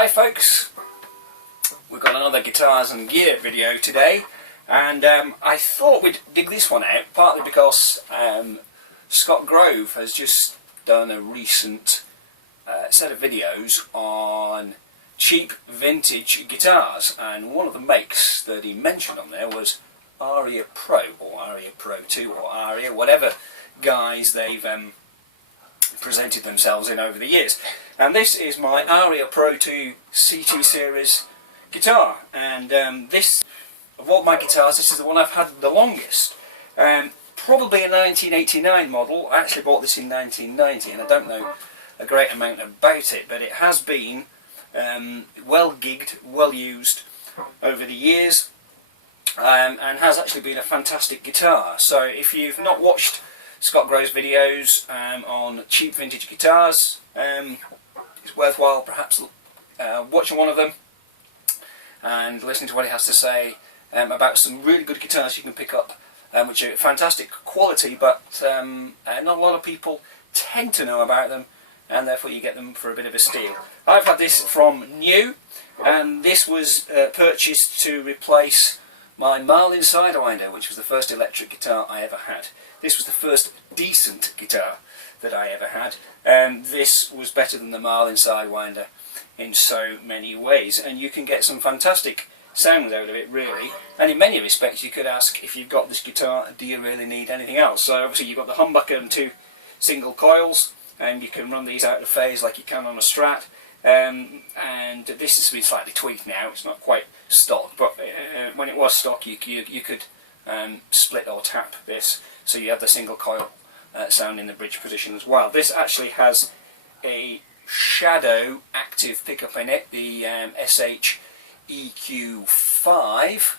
Hi folks, we've got another guitars and gear video today, and I thought we'd dig this one out partly because Scott Grove has just done a recent set of videos on cheap vintage guitars, and one of the makes that he mentioned on there was Aria Pro or Aria Pro II or Aria, whatever guys they've presented themselves in over the years. And this is my Aria Pro II C2 series guitar, and this, of all my guitars, this is the one I've had the longest. Probably a 1989 model. I actually bought this in 1990 and I don't know a great amount about it, but it has been well gigged, well used over the years, and has actually been a fantastic guitar. So if you've not watched Scott Grove's videos on cheap vintage guitars, it's worthwhile perhaps watching one of them and listening to what he has to say about some really good guitars you can pick up, which are fantastic quality, but not a lot of people tend to know about them, and therefore you get them for a bit of a steal. I've had this from new, and this was purchased to replace my Marlin Sidewinder, which was the first electric guitar I ever had. This was the first decent guitar that I ever had. This was better than the Marlin Sidewinder in so many ways, and you can get some fantastic sounds out of it, really. And in many respects you could ask, if you've got this guitar, do you really need anything else? So obviously you've got the humbucker and two single coils, and you can run these out of phase like you can on a Strat. And this has been slightly tweaked now, it's not quite stock, but when it was stock you could split or tap this, so you have the single coil sound in the bridge position as well. This actually has a Shadow active pickup in it, the SH-EQ5,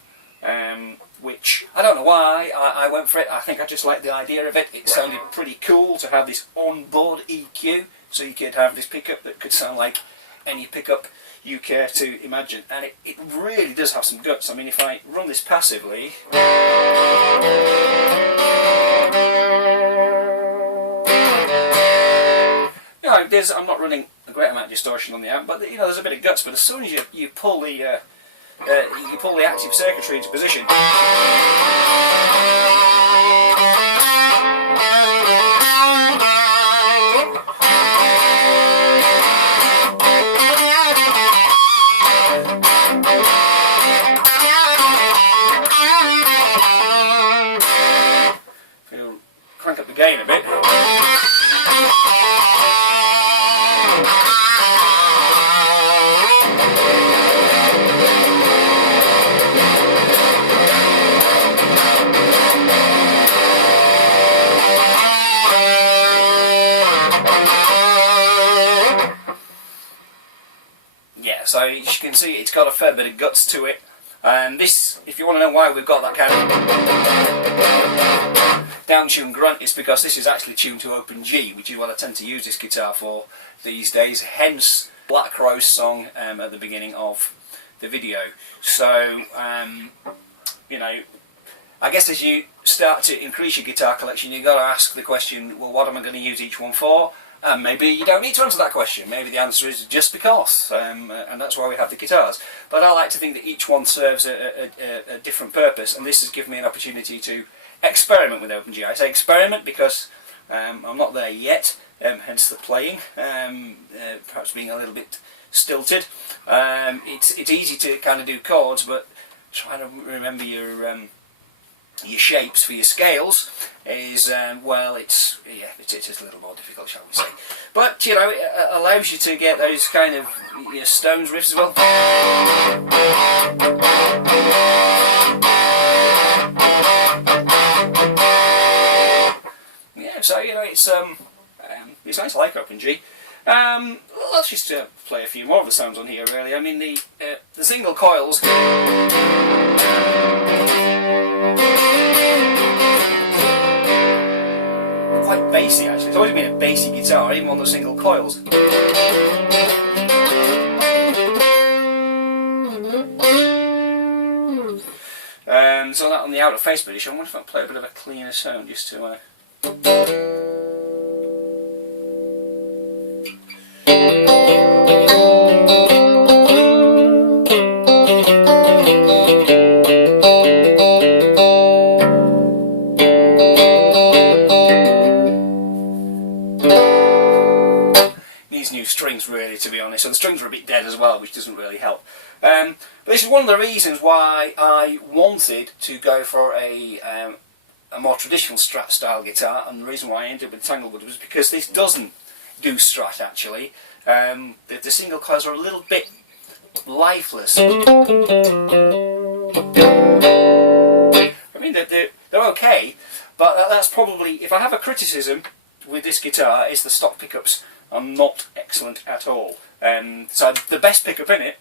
which I don't know why I went for it. I think I just liked the idea of it. It sounded pretty cool to have this onboard EQ, so you could have this pickup that could sound like any pickup you care to imagine, and it really does have some guts. I mean, if I run this passively, you know, I'm not running a great amount of distortion on the amp, but you know, there's a bit of guts. But as soon as you pull the active circuitry into position, if you crank up the gain a bit, so as you can see, it's got a fair bit of guts to it. And this, if you want to know why we've got that kind of down-tuned grunt, it's because this is actually tuned to open G, which is what I tend to use this guitar for these days, hence Black Rose song at the beginning of the video. So, you know, I guess as you start to increase your guitar collection, you've got to ask the question, well, what am I going to use each one for? And maybe you don't need to answer that question. Maybe the answer is just because, and that's why we have the guitars. But I like to think that each one serves a different purpose, and this has given me an opportunity to experiment with OpenG. I say experiment because I'm not there yet, hence the playing, perhaps being a little bit stilted. It's easy to kind of do chords, but trying to remember your shapes for your scales is well, it is a little more difficult, shall we say. But you know, it allows you to get those kind of your Stones riffs as well. Yeah, so you know, it's nice. I like OpenG. Let's just play a few more of the sounds on here. Really, I mean the single coils. Quite bassy actually. It's always been a bassy guitar, even on the single coils. So that on the out of phase position, I wonder if I can play a bit of a cleaner sound just to needs new strings really, to be honest. So the strings are a bit dead as well, which doesn't really help. But this is one of the reasons why I wanted to go for a more traditional Strat style guitar, and the reason why I ended up with Tanglewood was because this doesn't do Strat actually. The single coils are a little bit lifeless. I mean, they're okay, but that's probably, if I have a criticism with this guitar, is the stock pickups are not excellent at all. So the best pickup in it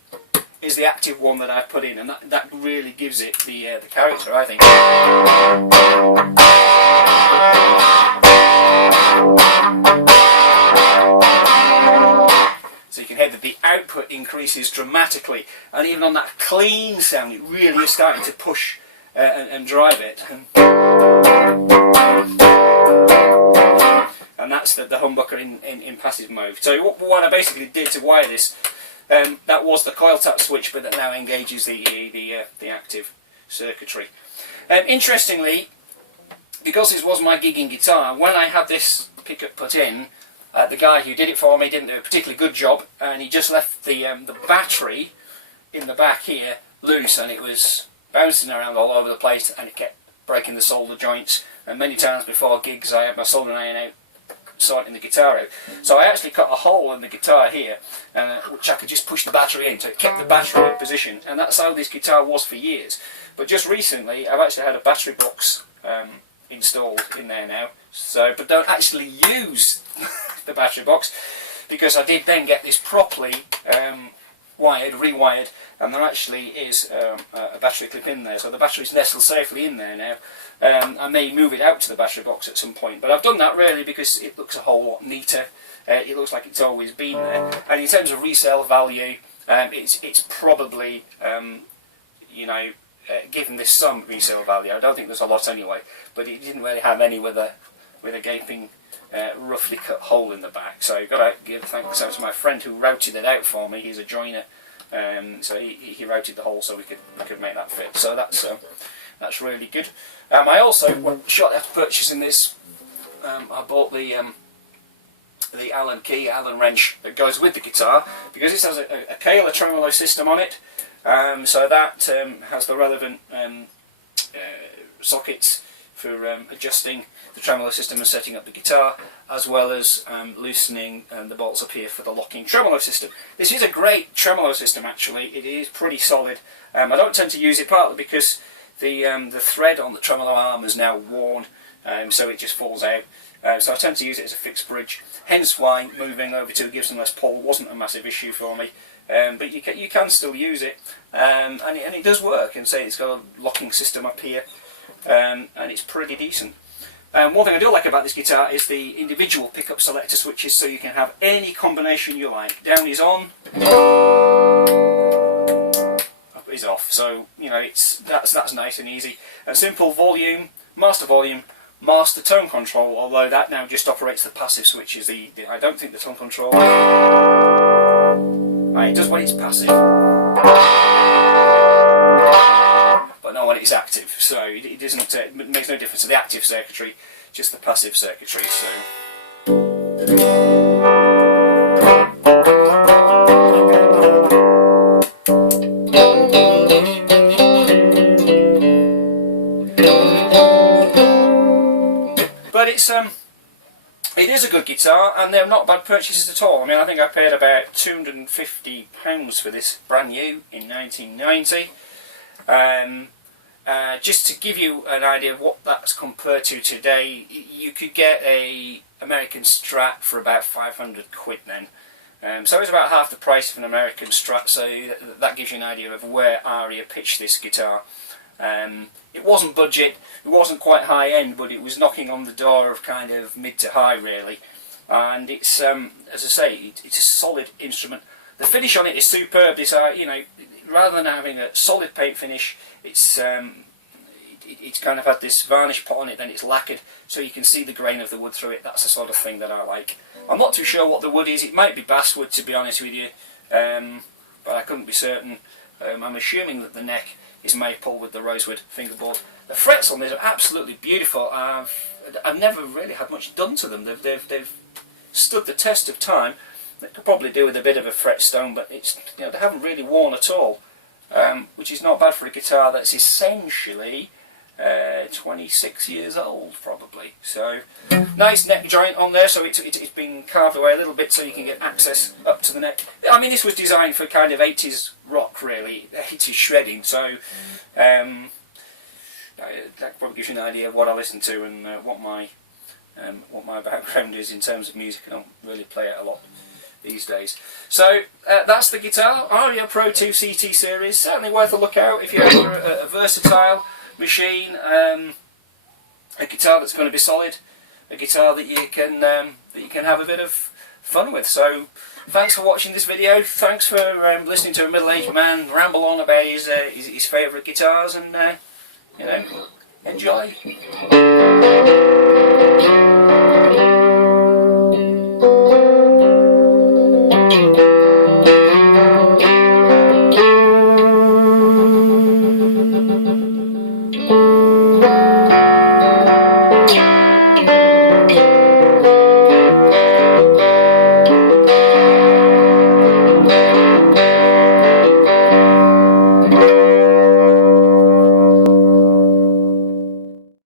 is the active one that I've put in, and that really gives it the character, I think. So you can hear that the output increases dramatically, and even on that clean sound it really is starting to push and drive it. And that's the humbucker in passive mode. So what I basically did to wire this, that was the coil tap switch, but that now engages the active circuitry. Interestingly, because this was my gigging guitar, when I had this pickup put in, the guy who did it for me didn't do a particularly good job, and he just left the battery in the back here loose, and it was bouncing around all over the place, and it kept breaking the solder joints. And many times before gigs I had my soldering iron out sorting the guitar out. So I actually cut a hole in the guitar here, which I could just push the battery in, so it kept the battery in position, and that's how this guitar was for years. But just recently I've actually had a battery box installed in there now, so but don't actually use the battery box, because I did then get this properly rewired, and there actually is a battery clip in there, so the battery's nestled safely in there now. I may move it out to the battery box at some point, but I've done that really because it looks a whole lot neater. It looks like it's always been there, and in terms of resale value, it's probably given this some resale value. I don't think there's a lot anyway, but it didn't really have any with a gaping roughly cut hole in the back. So I've got to give thanks out to my friend who routed it out for me. He's a joiner, so he routed the hole so we could make that fit. So that's really good. I also, shortly after purchasing this, I bought the Allen wrench that goes with the guitar, because this has a Kahler tremolo system on it. So that has the relevant sockets for adjusting the tremolo system and setting up the guitar, as well as loosening the bolts up here for the locking tremolo system. This is a great tremolo system actually. It is pretty solid. I don't tend to use it partly because the thread on the tremolo arm is now worn, so it just falls out. So I tend to use it as a fixed bridge, hence why moving over to a Gibson Les Paul wasn't a massive issue for me. But you can still use it, and it does work. And say it's got a locking system up here, and it's pretty decent. One thing I do like about this guitar is the individual pickup selector switches, so you can have any combination you like. Down is on, up is off. So that's nice and easy. A simple volume, master tone control. Although that now just operates the passive switches. I don't think the tone control. It does when it's passive, but not when it's active. So it doesn't. It makes no difference to the active circuitry, just the passive circuitry. So. But it is a good guitar, and they're not bad purchases at all. I mean, I think I paid about £250 for this brand new in 1990. Just to give you an idea of what that's compared to today, you could get a American Strat for about 500 quid then. So it's about half the price of an American Strat, so that gives you an idea of where Aria pitched this guitar. It wasn't budget, it wasn't quite high end, but it was knocking on the door of kind of mid to high really. And it's, as I say, it's a solid instrument. The finish on it is superb. This, rather than having a solid paint finish, it's kind of had this varnish put on it, then it's lacquered, so you can see the grain of the wood through it. That's the sort of thing that I like. I'm not too sure what the wood is. It might be basswood, to be honest with you, but I couldn't be certain. I'm assuming that the neck is maple with the rosewood fingerboard. The frets on these are absolutely beautiful. I've never really had much done to them. They've stood the test of time. They could probably do with a bit of a fretstone, but it's, you know, they haven't really worn at all, which is not bad for a guitar that's essentially 26 years old, probably. So nice neck joint on there, so it's been carved away a little bit so you can get access up to the neck. I mean, this was designed for kind of 80s rock, really, 80s shredding, so that probably gives you an idea of what I listen to and what my background is in terms of music. I don't really play it a lot these days. So that's the guitar, Aria Pro II CT series. Certainly worth a look out if you're a versatile machine, a guitar that's going to be solid, a guitar that you can have a bit of fun with. So thanks for watching this video. Thanks for listening to a middle-aged man ramble on about his favourite guitars, and you know, enjoy.